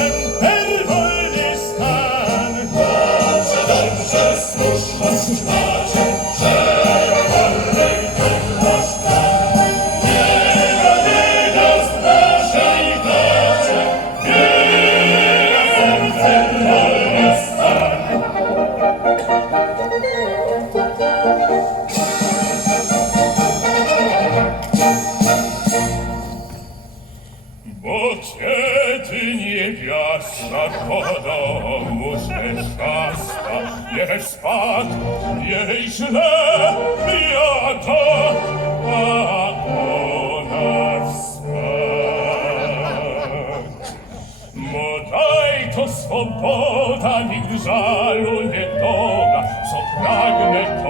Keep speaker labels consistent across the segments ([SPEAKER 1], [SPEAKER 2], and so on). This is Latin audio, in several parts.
[SPEAKER 1] Temper wolny stan. Dobrze, dobrze, słuszność ma. Бочети не пясна, по дому же шаста, Ей спад, ей шле, пьята, а она встать. Мотай то свобода, нигде жалу не тога, Со прагне то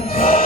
[SPEAKER 1] Oh.